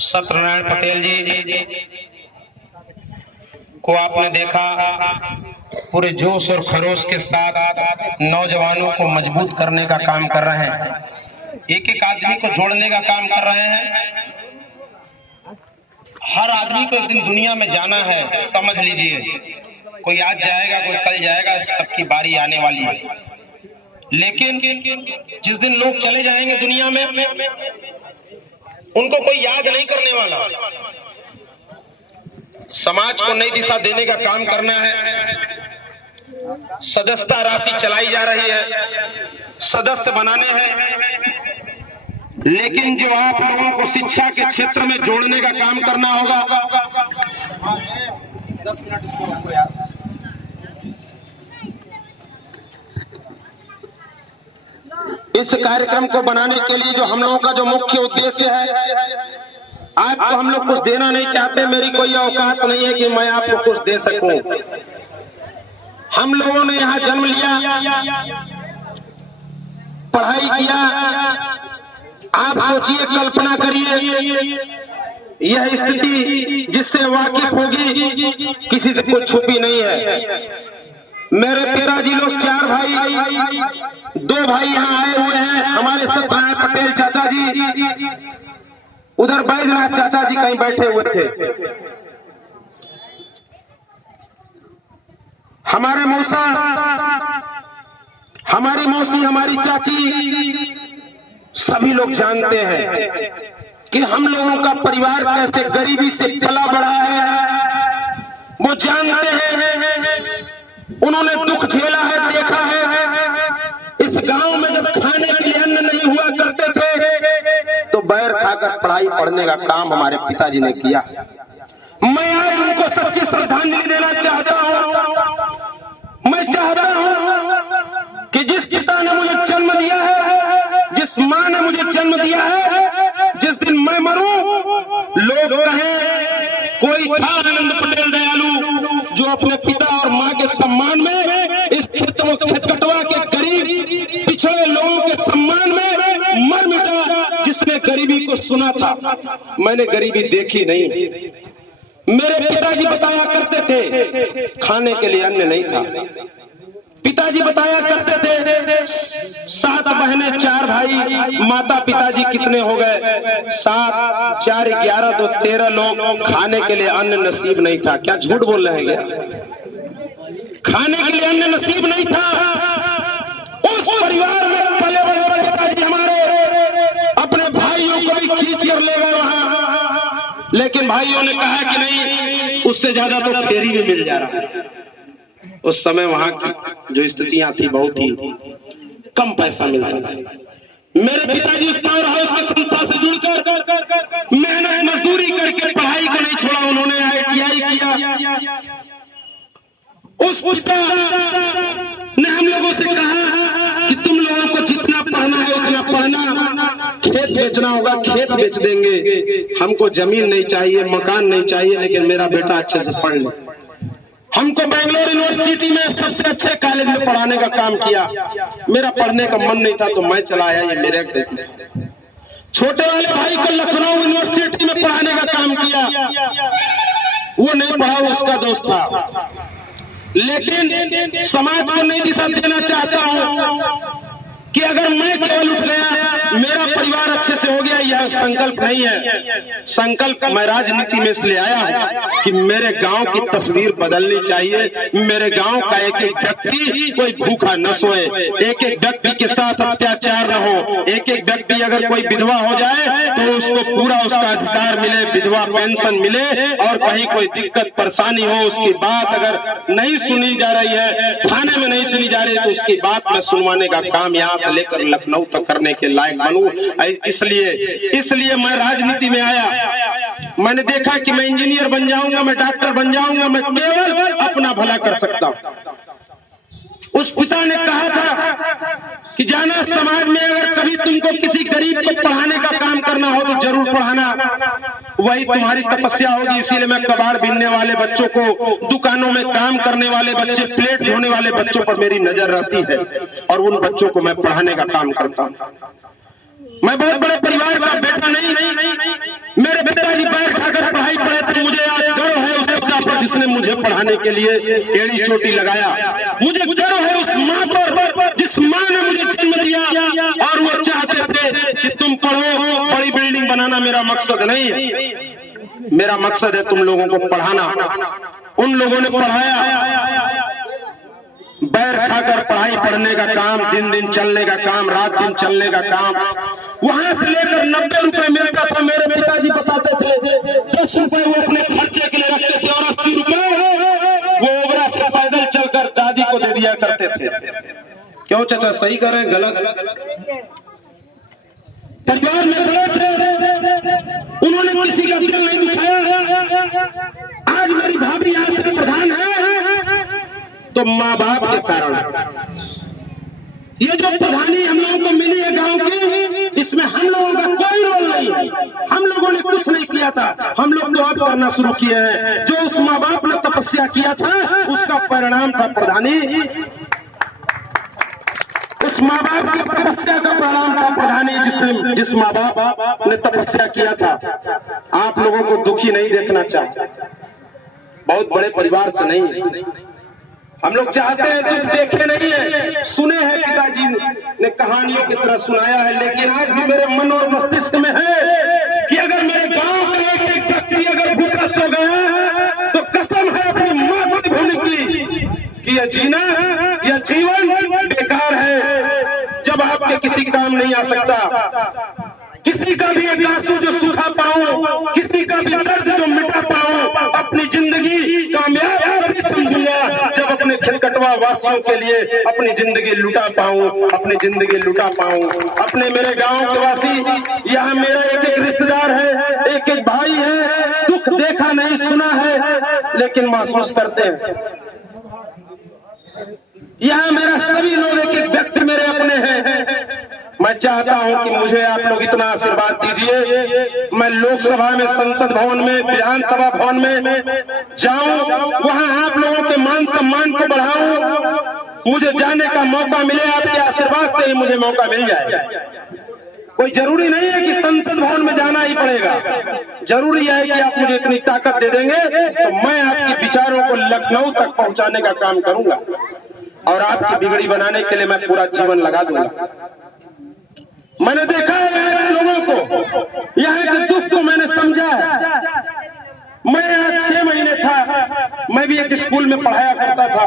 सत्यनारायण पटेल जी को आपने देखा पूरे जोश और खरोश के साथ नौजवानों को मजबूत करने का काम कर रहे हैं, एक एक आदमी को जोड़ने का काम कर रहे हैं। हर आदमी को एक दिन दुनिया में जाना है, समझ लीजिए। कोई आज जाएगा, कोई कल जाएगा, सबकी बारी आने वाली है। लेकिन जिस दिन लोग चले जाएंगे दुनिया में, उनको कोई याद नहीं करने वाला। समाज को नई दिशा देने का काम करना है। सदस्यता राशि चलाई जा रही है, सदस्य बनाने हैं, लेकिन जो आप लोगों को शिक्षा के क्षेत्र में जोड़ने का काम करना होगा। 10 मिनट इसको रखो यार। इस कार्यक्रम को बनाने के लिए जो हम लोगों का जो मुख्य उद्देश्य है, आपको हम लोग कुछ देना नहीं चाहते। मेरी कोई औकात नहीं है कि मैं आपको कुछ दे सकूं। हम लोगों ने यहाँ जन्म लिया, पढ़ाई किया। आप सोचिए, कल्पना करिए, यह स्थिति जिससे वाकिफ होगी किसी से कुछ छुपी नहीं है। मेरे पिताजी लोग 4 भाई, 2 भाई यहाँ आए हुए हैं। हमारे सत्यनारायण पटेल चाचा जी, उधर बैजनाथ चाचा जी कहीं बैठे हुए थे। हमारे मौसा, हमारी मौसी, हमारी चाची, सभी लोग जानते हैं कि हम लोगों का परिवार कैसे गरीबी से पला बढ़ा है। वो जानते हैं, उन्होंने दुख झेला है, देखा है। इस गांव में जब खाने के लिए अन्न नहीं हुआ करते थे तो बैर खाकर पढ़ाई पढ़ने का काम हमारे पिताजी ने किया। मैं आज उनको सच्ची श्रद्धांजलि देना चाहता हूं। मैं चाहता हूं कि जिस पिता ने मुझे जन्म दिया है, जिस मां ने मुझे जन्म दिया है, जिस दिन मैं मरूं लोग कहें कोई था आनंद पटेल दयालु जो अपने पिता और मां के सम्मान में, इस खितकटवा के गरीब पिछड़े लोगों के सम्मान में मर मिटा, जिसने गरीबी को सुना था। मैंने गरीबी देखी नहीं। मेरे पिताजी बताया करते थे खाने के लिए अन्न नहीं था। पिताजी बताया करते थे 7 बहनें 4 भाई, माता पिताजी कितने हो गए? 7 4 11 2 13 लोग। खाने के लिए अन्न नसीब नहीं था। क्या झूठ बोल रहे हैं क्या? खाने के लिए अन्न नसीब नहीं था। उस परिवार में पले बड़े पिताजी हमारे अपने भाइयों को भी खींच कर ले गए वहां, लेकिन भाइयों ने कहा कि नहीं, उससे ज्यादा तो फेरी में मिल जा रहा है। उस समय वहां की जो स्थितियां थी, बहुत ही कम पैसा मिलता था। मेरे पिताजी उस पावर हाउस के संस्था से जुड़कर मेहनत मजदूरी करके पढ़ाई को नहीं छोड़ा। उन्होंने ITI किया। उस पिता ने हम लोगों से कहा कि तुम लोगों को जितना पढ़ना है उतना पढ़ना, खेत बेचना होगा खेत बेच देंगे, हमको जमीन नहीं चाहिए, मकान नहीं चाहिए, लेकिन मेरा बेटा अच्छे से पढ़ ले। हमको बेंगलोर यूनिवर्सिटी में सबसे अच्छे कॉलेज में पढ़ाने का काम किया। मेरा पढ़ने का मन नहीं था तो मैं चला आया। ये मेरे छोटे वाले भाई को लखनऊ यूनिवर्सिटी में पढ़ाने का काम किया। वो नहीं पढ़ा, उसका दोस्त था। लेकिन समाज को नई दिशा देना चाहता हूं कि अगर मैं केवल उठ गया, मेरा परिवार अच्छे से हो गया, यह संकल्प नहीं है। संकल्प मैं राजनीति में इसलिए आया हूं कि मेरे गांव की तस्वीर बदलनी चाहिए। मेरे गांव का एक एक व्यक्ति कोई भूखा न सोए, एक एक व्यक्ति के साथ अत्याचार न हो, एक एक व्यक्ति अगर कोई विधवा हो जाए तो उसको पूरा उसका अधिकार मिले, विधवा पेंशन मिले, और कहीं कोई दिक्कत परेशानी हो, उसकी बात अगर नहीं सुनी जा रही है, थाने में नहीं सुनी जा रही है, तो उसकी बात में सुनवाने का काम यहाँ से लेकर लखनऊ तक करने के लायक बनूं। इसलिए मैं राजनीति में आया। मैंने देखा कि मैं इंजीनियर बन जाऊंगा, मैं डॉक्टर बन जाऊंगा, मैं केवल अपना भला कर सकता हूं। उस पिता ने कहा था कि जाना, समाज में अगर कभी तुमको किसी गरीब को पढ़ाने का काम करना हो तो जरूर पढ़ाना, वही तुम्हारी तपस्या होगी। इसीलिए मैं कबाड़ बीनने वाले बच्चों को, दुकानों में काम करने वाले बच्चे, प्लेट धोने वाले बच्चों पर मेरी नजर रहती है और उन बच्चों को मैं पढ़ाने का काम करता हूँ। मैं बहुत बड़े परिवार का बेटा नहीं, जिसने मुझे पढ़ाने के लिए एड़ी चोटी लगाया। मुझे गर्व है उस माँ पर जिस माँ ने मुझे जन्म दिया, और वो चाहते थे कि तुम पढ़ो। बड़ी बिल्डिंग बनाना मेरा मकसद नहीं है, मेरा मकसद है तुम लोगों को पढ़ाना। उन लोगों ने पढ़ाया, बैर खाकर पढ़ाई पढ़ने का काम, दिन दिन चलने का काम, रात दिन चलने का काम। वहां से लेकर 90 रुपए मिलता था, मेरे पिताजी बताते थे 10 रुपए वो अपने खर्चे के लिए रखते थे, और 80 रुपए वो ओबरा से पैदल चलकर दादी को दे दिया करते थे। क्यों चाचा, सही कर रहे हैं गलत? परिवार में बड़े थे, उन्होंने किसी का दिल नहीं दुखाया। आज मेरी भाभी यहाँ से प्रधान है तो माँ बाप के कारण। ये जो प्रधानी हम लोगों को मिली है गांव की, इसमें हम लोगों का कोई रोल नहीं है। हम लोगों ने कुछ नहीं किया था, हम लोग तो अब करना शुरू किए हैं। जो उस माँ बाप ने तपस्या किया था उसका परिणाम था प्रधानी। उस माँ बाप की तपस्या का परिणाम था प्रधानी, जिस माँ बाप ने तपस्या किया था। आप लोगों को दुखी नहीं देखना चाहते, बहुत बड़े परिवार से नहीं। हम लोग चाहते हैं दुख देखे नहीं है, सुने हैं, पिताजी ने कहानियों की तरह सुनाया है। लेकिन आज भी मेरे मन और मस्तिष्क में है कि अगर मेरे गांव का एक एक व्यक्ति अगर भूखा सो गया तो कसम है अपनी मातृभूमि की कि यह जीना, यह जीवन बेकार है। जब आपके किसी काम नहीं आ सकता, किसी का भी एक आंसू जो सुखा पाऊं, किसी का भी दर्द जो मिटा पाऊं, अपनी जिंदगी कामयाब तभी समझूंगा जब अपने खिलकटवा वासियों के लिए अपनी जिंदगी लुटा पाऊं, अपनी जिंदगी लुटा पाऊं। अपने मेरे गांव के वासी, यहाँ मेरा एक एक रिश्तेदार है, एक एक भाई है। दुख देखा नहीं, सुना है, लेकिन महसूस करते हैं। यहाँ मेरा सभी लोग एक एक व्यक्ति मेरे अपने हैं। मैं चाहता हूं कि मुझे आप लोग इतना आशीर्वाद दीजिए, मैं लोकसभा में, संसद भवन में, विधानसभा भवन में जाऊं, वहां आप लोगों के मान सम्मान को बढ़ाऊं। मुझे जाने का मौका मिले, आपके आशीर्वाद से ही मुझे मौका मिल जाए। कोई जरूरी नहीं है कि संसद भवन में जाना ही पड़ेगा, जरूरी है कि आप मुझे इतनी ताकत दे देंगे तो मैं आपके विचारों को लखनऊ तक पहुंचाने का काम करूंगा, और आपकी बिगड़ी बनाने के लिए मैं पूरा जीवन लगा दूंगा। मैंने देखा है यहाँ लोगों को, यहाँ के दुख को मैंने समझा है। मैं यहाँ 6 महीने था, मैं भी एक स्कूल में पढ़ाया करता था।